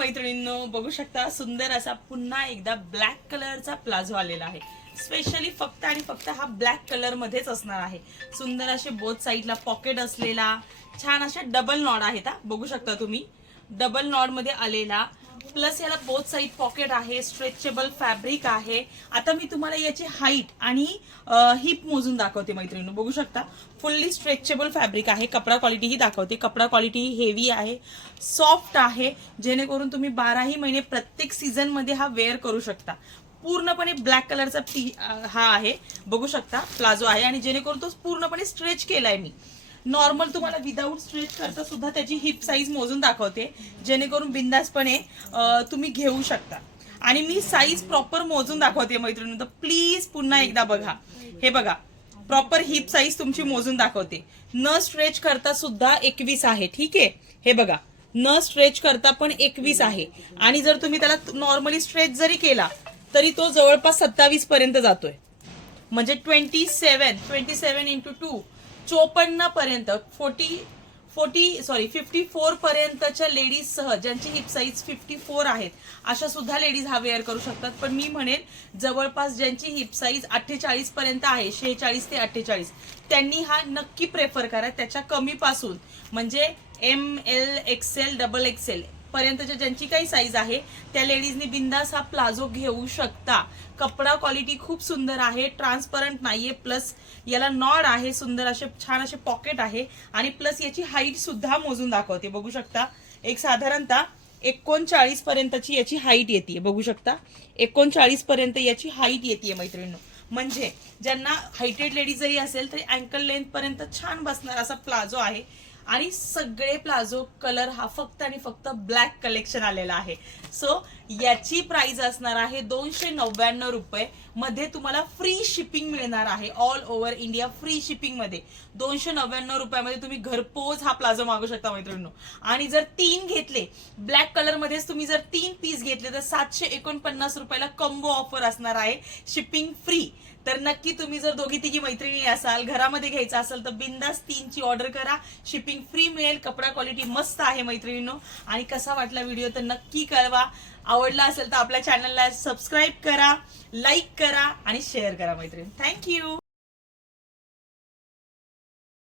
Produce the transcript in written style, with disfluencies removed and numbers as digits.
मैत्रिणींनो, बघू शकता सुंदर असा पुन्हा एकदा ब्लॅक कलरचा प्लाझो आलेला आहे। स्पेशली फक्त आणि फक्त हा ब्लॅक कलर मध्येच असणार आहे। सुंदर असे बोथ साइडला पॉकेट असलेला छान अशा डबल नॉड आहेत हा, बघू शकता तुम्ही डबल नॉड मध्ये आलेला, प्लस याला बोथ साइड पॉकेट आहे, स्ट्रेचेबल फॅब्रिक आहे। आता मी तुम्हाला याची हाईट आणि हिप मोजून दाखवते मैत्रिणींनो, बघू शकता फुल्ली स्ट्रेचेबल फॅब्रिक आहे। कपडा क्वालिटी ही दाखवते, कपडा क्वालिटी हेवी आहे, सॉफ्ट आहे, जेणेकरून तुम्ही 12ही महिने प्रत्येक सीझन मध्ये हा वेअर करू शकता। पूर्णपणे ब्लॅक कलरचा हा आहे, बघू शकता प्लाझो आहे, आणि जेणेकरून तो पूर्णपणे स्ट्रेच केलाय मी। नॉर्मल तुम्हाला विदाऊट स्ट्रेच करता सुद्धा त्याची हिप साईज मोजून दाखवते, जेणेकरून बिंदासपणे तुम्ही घेऊ शकता। आणि मी साईज प्रॉपर मोजून दाखवते मैत्रिणी, तर प्लीज पुन्हा एकदा बघा। हे बघा, प्रॉपर हिप साईज तुमची मोजून दाखवते। न स्ट्रेच करता सुद्धा 21 आहे, ठीक आहे। हे बघा, न स्ट्रेच करता पण 21 आहे, आणि जर तुम्ही त्याला नॉर्मली स्ट्रेच जरी केला तरी तो जवळपास 27 पर्यंत जातोय, म्हणजे 27 इंटू 2 54 पर्यंत 54 पर्यंतच्या लेडीज सह, ज्यांची हिप साईज 54 आहेत, अशा सुद्धा लेडीज हा वेअर करू शकतात। पण मी म्हणेन जवळपास ज्यांची हिप साईज 48 पर्यंत आहे, 46 ते 48, त्यांनी हा नक्की प्रेफर करा। त्याच्या कमी पासून म्हणजे ML XL XXL पर्यंतच्या ज्यांची काही साईज आहे त्या लेडीजनी बिंदास हा प्लाझो घेऊ शकता। कपडा क्वालिटी खूप सुंदर आहे, ट्रान्सपरंट नाहीये, प्लस याला नॉड आहे, सुंदर असे छान असे पॉकेट आहे, आणि प्लस याची हाईट सुद्धा मोजून दाखवते, बघू शकता। एक साधारणतः 39 पर्यंतची याची हाईट येते, बघू शकता 39 पर्यंत याची हाईट येते मैत्रिणींनो। म्हणजे ज्यांना हायटेड लेडीज जरी असेल तरी अँकल लेंथ पर्यंत छान बसणार असा प्लाझो आहे। आणि सगळे प्लाझो कलर हा फक्त आणि फक्त ब्लॅक कलेक्शन आलेला आहे। सो याची प्राइस असणार आहे 299 रुपये मध्ये, तुम्हाला फ्री शिपिंग मिळणार आहे। All over India free shipping मध्ये 299 रुपयामध्ये तुम्ही घरपोच हा प्लाझो मागू शकता मैत्रिणींनो। आणि जर 3 घेतले ब्लॅक कलर मध्येच, तुम्ही जर 3 पीस घेतले तर 749 रुपयाला कॉम्बो ऑफर असणार आहे, शिपिंग फ्री। तर नक्की तुम्ही जर दोघी तिघी मैत्रिणी असाल, घरामध्ये घ्यायचा असेल तर बिंदास 3ची ऑर्डर करा, शिपिंग फ्री मिळेल। कपडा क्वालिटी मस्त आहे मैत्रिणींनो। आणि कसा वाटला व्हिडिओ तर नक्की कळवा। आवडला असेल तर आपल्या चॅनलला सबस्क्राईब करा, लाईक करा आणि शेअर करा मैत्रिणी। थँक्यू।